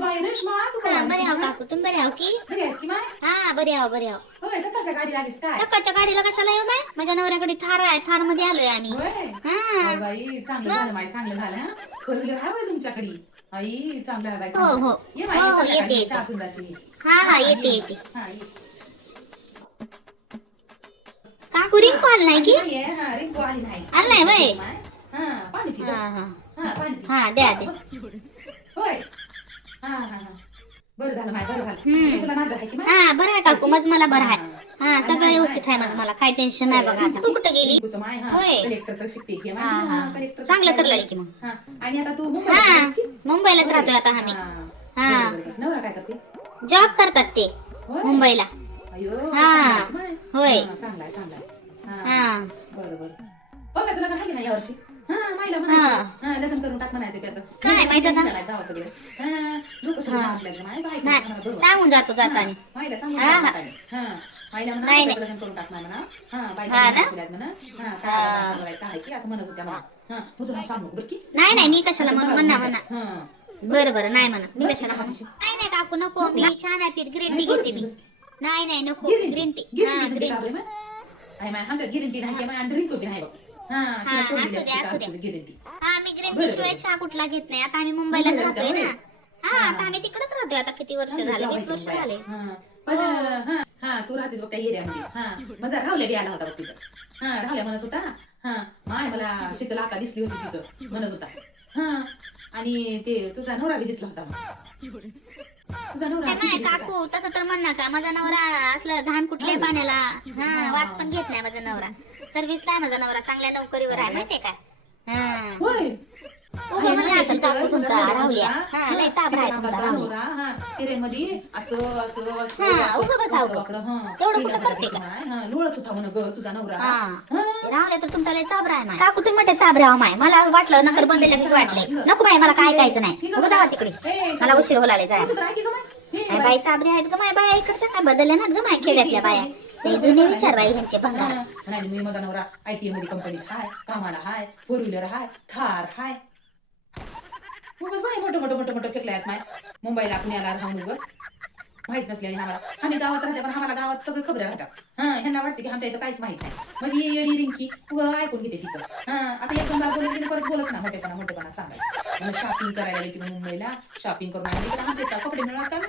बाई रेश्मा तू हा, बरे काकू तुम्ही बरे आहो की? घरी आहेस की माय? हा बरे बरे होय सकाळच्या आलीस काय? सकाळच्या गाडीला कशाला येऊ बाय माझ्या नवऱ्याकडे थार आहे थारमध्ये आलोय आम्ही. होय? हा. बाई चांगलं झालं माय चांगलं झालं हा. फोर व्हीलर आहे बाई तुमच्याकडे? आई चांगलं आहे बाई हो, चांगलं. हो. ये बाई हो, हो, संध्याकाळी येते, चहा पिऊन जाशील. हा हा येते येते. हा, ये. काकू रिंग कॉल नाही की? नाही आहे, हा, रिंकू आली नाही. आली नाही बाई? माय. हा पाणी हा. हा. हा पाणी हा द्या द्या. बस. होय. बरं झालं माय बरं झालं. तुला आहे की माय हा बरं आहे काकू मज मला बरं आहे हा सगळं व्यवस्थित आहे मज मला काय टेन्शन नाही बघा आता तू कुठं गेली माय हा होय. कलेक्टरचं शिकते की. हा हा, हा चांगलं. करलं की मग हा आणि आता तू मुंबईला हा की? मुंबईलाच राहतोय आता आम्ही हा. हा. बरं, बरं, बरं. नवरा काय करते जॉब करतात ते होय. मुंबईला अयो हा. चांगलं आहे की माय. होय. हा, चांगलं आहे चांगलं आहे हा हा बरं बरं बघायचं लग्न आहे की नाही यावर्षी हा. म्हणायचं हा लग्न करून टाक म्हणायचं त्याचं. काय माहीत आता? सगळे हा लोक सगळे. आपल्याला माय बायको नाही म्हणा बरोबर. सांगून जातो जाताना. हा, माहिला सांगून हा, टाक हा. आता. हा माहिला म्हणा नाही, त्याचं लग्न करून टाकणार म्हणा हा. बायको हा ना? म्हणा. तुला म्हणा हा. काय लग्न करायचं आहे की असं म्हणत होत्या मला हा तू तुला सांग नको बरं की. नाही नाही मी कशाला म्हणू? म्हणा म्हणा. हा. बरं बरं नाही म्हणा मी कशाला म्हणू. नाही नाही काकू नको. मी छान आहे पीत ग्रीन टी नाही, घेते मी. नाही नाही नको. ग्रीन टी हा ग्रीन टी गिरिंटी नाही नाही बघ. हा असू द्या, असू द्या. गिरिंटी मी ग्रीन बरं, टी शिवाय बरं. चहा कुठला घेत नाही. आता आम्ही मुंबईलाच मुंबईला राहतोय राहता ना? हा आता आम्ही तिकडेच राहतोय आता किती वर्ष झाले? वीस वर्ष झाले. हा. तू राहतेस बघ त्या एरियामध्ये हा. माझा राहुल्या बी आला होता बघ तिथं. हा राहुल्या म्हणत होता हा माय मला शीतल आका दिसली होती तिथं म्हणत होता. हा आणि ते तुझा नवरा बी दिसला होता मग. तुझा नवरा काय नाही? काकू तसं तर म्हण नका. माझा नवरा असलं घाण कुठल्या पाण्याला हा वास पण घेत नाही माझा नवरा. सर्व्हिसला आहे माझा नवरा. चांगल्या नोकरीवर आहे माहितीये का? हा. होय. उगा आणि असं शीतल, काकू तुमचा राहुल्या. हा लय चाबरा आहे तुमचा राहुल्या. हा असं असं हा, बसा हा. तेवढं कुठं करते की? हा, लोळत होता म्हण ग तुझा नवरा. हा हा. ते राहुल्या तर तुमचा लय चाबरा आहे माय. काकू तुम्ही म्हणते चाबरा आहे माय. मला वाटलं नकर बंदल्या की वाटले. नको बाई मला काय ऐकायचं नाही. जावा तिकडे. मला उशीर की गं बाई? हे चाबरे आहेत ग माय. बाया इकडच्या काय बदलल्या नात ग माय खेड्यातल्या बाया. ते जुने विचार बाई ह्यांचे भंगार हा, नाही मी माझा नवरा आयटी मध्ये कंपनीत हाय कामाला हाय फोर व्हीलर हाय थार हाय. उगच बाई मोठं मोठं मोठं मोठं फेकले आहेत माय मुंबईला पुण्याला राहून उगं. माहीत नसल्याने आम्हाला. आम्ही गावात राहते पण आम्हाला गावात सगळे खबर राहतात. हा ह्यांना वाटते की आमच्या इथं काहीच माहीत नाही. म्हणजे ही येडी रिंकी व ऐकून घेते तिचं. हा आता एक दोनदा बोलून परत बोलच ना मोठेपणा मोठेपणा सांगायचं शॉपिंग करायला गेली मुंबईला. शॉपिंग करून आली तर आमच्या इथं कपडे मिळतात.